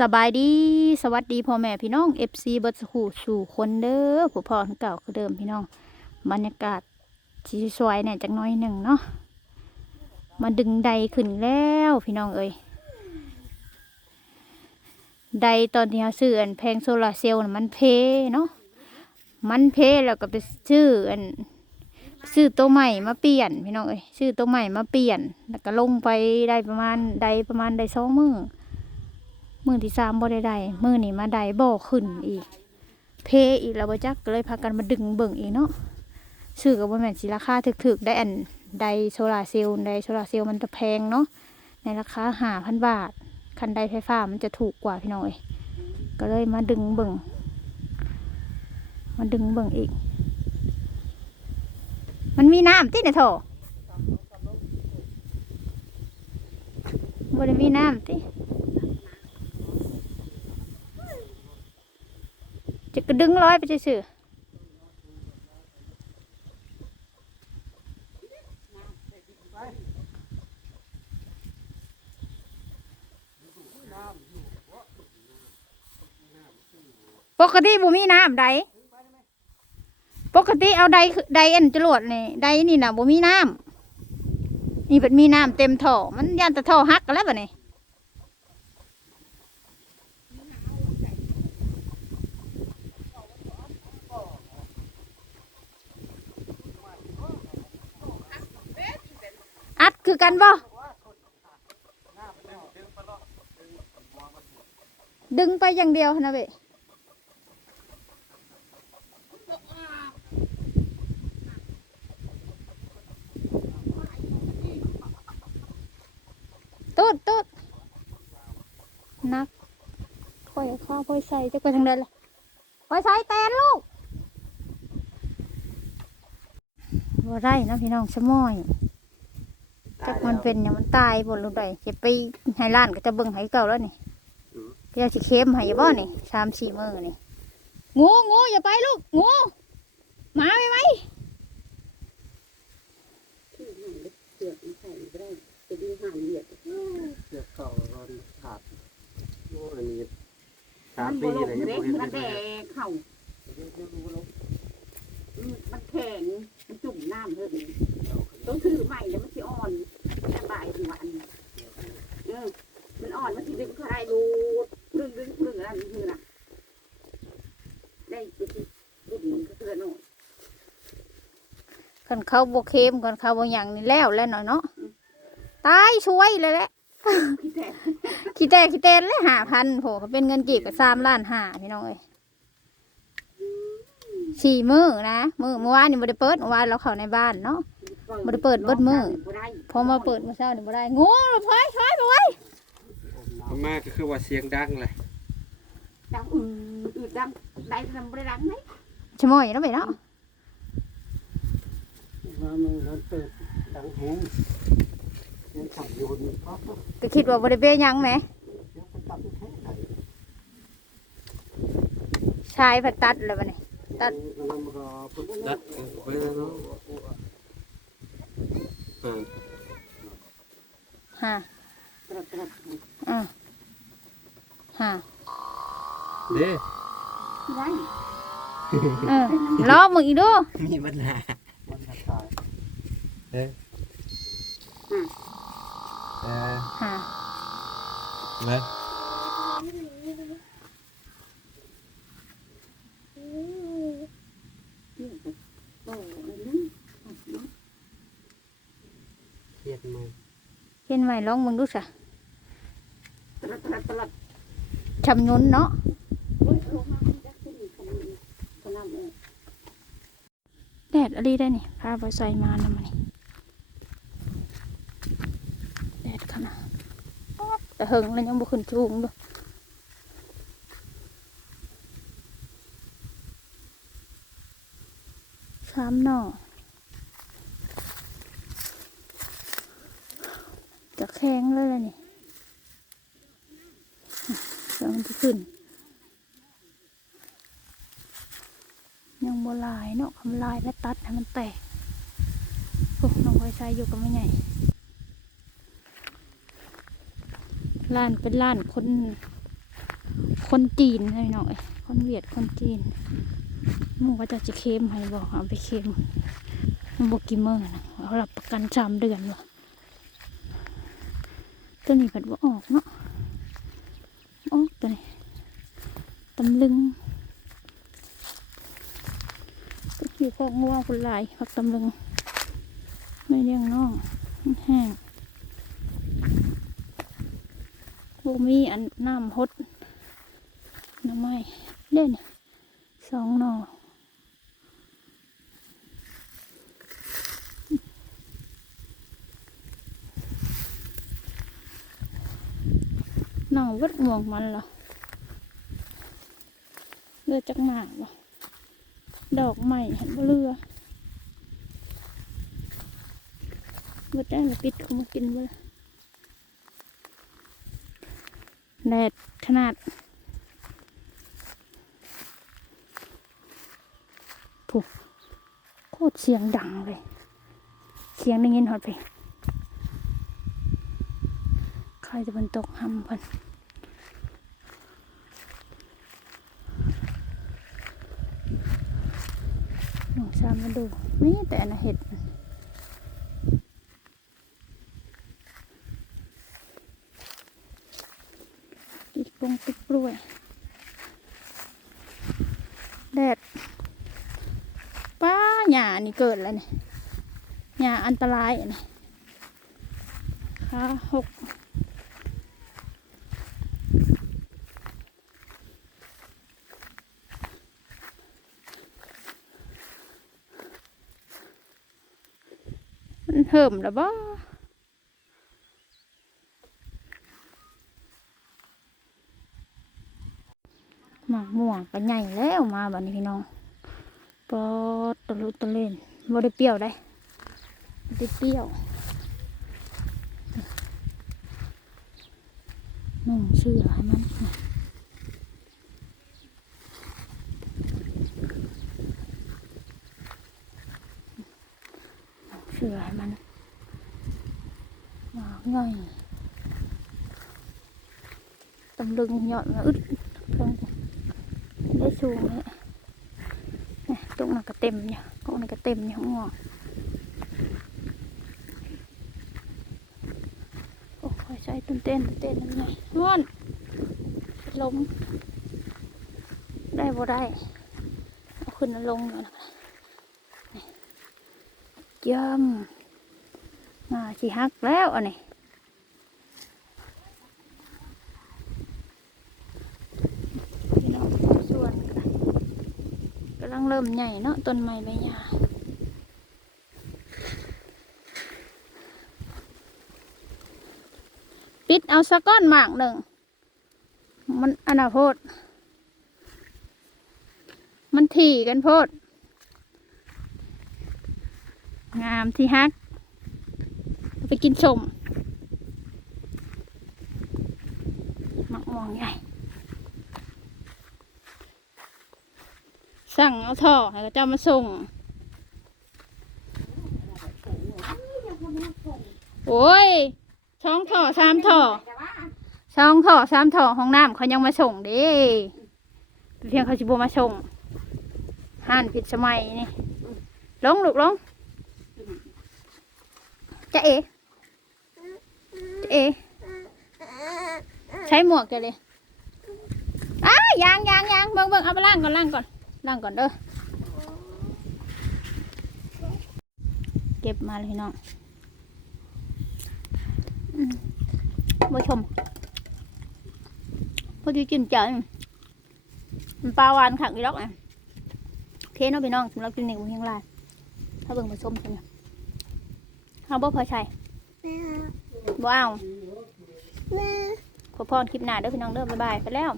สบายดีสวัสดีพ่อแม่พี่น้อง FC เบิร์ดสคูสู่คนเด้อผู้พ่อทั้งเก่าคือเดิมพี่น้อง บรรยากาศสีสวยเนี่ยจักน้อยหนึ่งเนาะมาดึงใดขึ้นแล้วพี่น้องเอ้ยใดตอนที่เขาซื้ออันแพงโซลาร์เซลล์มันเพเนาะมันเพแล้วก็ไปซื้ออันซื้อตัวใหม่มาเปลี่ยนพี่น้องเอ้ยซื้อตัวใหม่มาเปลี่ยน แล้วก็ลงไปได้ประมาณใดประมาณใดสองมือ มือที่สามบ่ได้ได้มือนี่มาได้บ่ขึ้นอีก เพอีกแล้วบ่จักก็เลยพากันมาดึงเบิ่งอีกเนาะซื้อกับบ่แม่นสิราคาถึกๆได้อันไดโซลาเซลล์ไดโซลาเซลล์มันจะแพงเนาะในราคา5,000บาท คันไดไฟฟ้ามันจะถูกกว่าพี่น้องเอ้ยก็เลยมาดึงเบิ่งมาดึงเบิ่งอีก มันมีน้ำติเนี่ยโถบ่ได้มีน้ำติ จะกระดึงร้อยไปซื่อปกติบ่มีน้ำใดปกติเอาใดคือใดอันจรวดนี่ใดนี่นะบ่มีน้ำนี่เป็นมีน้ำเต็มท่อมันยันแต่ท่อหักกันแล้วบัดนี้อัด คือกันบ่ดึงไปอย่างเดียวนะเว้ยตูดตูดนักค่อยข้าวค่อยใส่จะไปทางใดล่ะค่อยใส่แตนลูกบ่ได้นะพี่น้องสมอย มันเป็นอย่างมันตายบนลูกใดจะไปให้ร้านก็จะเบิ่งให้เก่าแล้วนี่เดี๋ยวสิเข้มให้บ่นี่สามสี่มือนี่งูงูอย่าไปลูกงูหมาไปไหมเสือกมันใส่ไม่ได้จะดีห่างเหยียดเสือกเก่าตอนขาดโอ้อันนี้สามมันปีบ่ลเลยงยังเล็บ่กเห็นมันเลแดยงเข่ามันแข็งมันจุ่มน้ำเท่านี้ต้องถือใหม่แล้วมันสิอ่อนสบายดีวันเออมันอ่อนมันสิดึงเขาได้ดูดึงดึงดึงอะไรนี่คือน่ะได้จะสิดึงก็คือหน่อย กัน เขาบ่เข้มกันเขาบ่หยังนี่แล้วแล้วหน่อยเนาะตายช่วยเลยแหละพี่แต่ขี้แต่ขี้แตนเลยห้าพันโหเขาเป็นเงินกีบกับสามล้านห้าพี่น้องเอ้ยสี่มือนะมือเมื่อวานนี่บ่ได้เปิดเมื่อวานเราเข้าในบ้านเนาะบ่ได้เปิดเบิดมื้อบ่ได้พอมาเปิดเมื่อเช้านี่บ่ได้งูถอยถอยไปไว้อาม่าก็คือว่าเสียงดังเลยดังอืดอืดดังได้ทำบ่ได้ดังไหมชะมอยแล้วไปเนาะ มามือนั้นเปิดดังแฮงยังขับอยู่นี่ก็ก็ก็คิดว่าบ่ได้เบ้หยังแหมยังไปตัดแค่ไหนชายผัดตัดแล้วบัดนี้ตัดมันรอปุ๊บตัดไปแล้วเนาะอ่าฮะตรัสตรัสอ่าฮะเด้ได้เออรอมึงอีกดูมีปัญหามันขาดเด้เออฮะเลยโอ้ยนั่นเครียดไหมเห็นไหมลองมึงดูซะตรัสตรัสตรัสชำนุนเนาะโอ้ยลงมาจักขึ้นขนาดนี้ขนาดนี้ แดดอะไรได้นี่พาไปใส่มานำมานี่แดดขนาดแต่เฮิงแล้วยังบ่ขึ้นสูงดูสามหน่อจะแข็งเลยล่ะนี่เดี๋ยวมันจะขึ้น ยังโบลายเนาะคำลายและตัดให้มันแตกโอ้น้องไฟใส่อยู่กับไม่ใหญ่ล้านเป็นล้านคนคนจีนเลยเนาะเอ้ยคนเวียดคนจีนหมึงว่าจะจะเค็มให้บอกเอาไปเค็มมันบอกกี่มื้อนะเขารับประกันสามเดือนวะตัวนี้ผัดว่าออกเนาะออกตัวนี้ตำลึงก็ อยู่ของงัวคนหลายผักตำลึงไม่เลี้ยงน้องมันแห้งบ่มีอันน้ำฮดน่อไม้เด่นสองหนอน่อวัดห่วงมันเหรอเรือจักหมากเหรอ ดอกใหม่เห็นบ่เรือเมื่อได้มาปิดเขามากินเบ่แดดขนาดถูกโคตรเสียงดังเลย เสียงได้ยินหอดไป ใครจะเป็นตกหำกันหนูชามมาดูนี่แต่อันะเห็ดติดปงติดกล้วย แดด ป้าหญ้านี่เกิดแล้วนี่หญ้าอันตรายนนี่ขาหก เหิมแล้วบ่หมากม่วงก็ใหญ่แล้วมาบัดนี้พี่น้องปอตะลุตะเล่นบ่ได้เปรี้ยวได้บ่ได้เปรี้ยวนุ่งเสื้อให้มันนุ่งเสื้อให้มันมาง่าย ตำลึงหยอดมาอึดลงได้สูงเลยเนี่ตรงนั้นก็เต็มเนี่ยตรงนั้นก็เต็มเนี่ยงอกโอ้ยใช้ตื่นเต้นตื่นเต้นยังไงม่วนลมได้บ่ได้เอาขึ้นล้วลงอยู่นะคะนี่เยี่ยมมาชีฮักแล้วอันนี้พี่น้องส่วนกัน กำลัง เริ่มใหญ่เนาะต้นไม้ใบหญ้าปิดเอาสักก้อนหมากหนึ่ง มันอนาโพดมันถี่กันโพด งามที่ฮัก ไปกินสมหมักม่วงใหญ่ สั่งเอาท่อให้เขาเจ้ามาส่ง โอ้ยช่องท่อสามท่อช่องท่อสามท่อห้องน้ำเขายังมาส่งเด้เพียงเขาจิบมาส่งห่านผิดสมัยนี่ลงลูกลงจะเอจะเอ ใช้หมวกแกเลยอ้ายางยางยางเบิ่งเบิ่งเอาไปล่างก่อนล่างก่อน นั่งก่อนเด้อ เก็บมาเลยพี่น้องอืมมาชมพอดีกินใจมันปลาหวานขังอีดอกอะโอเคเนาะพี่น้องสำหรับกินหนึ่งเพียงไรถ้าเบิ่งมาชมใช่ไหมเอาบ่พอใช่บ่เอาขอพรคลิปหน้าเด้อพี่น้องเด้อบ๊ายบายไปแล้ว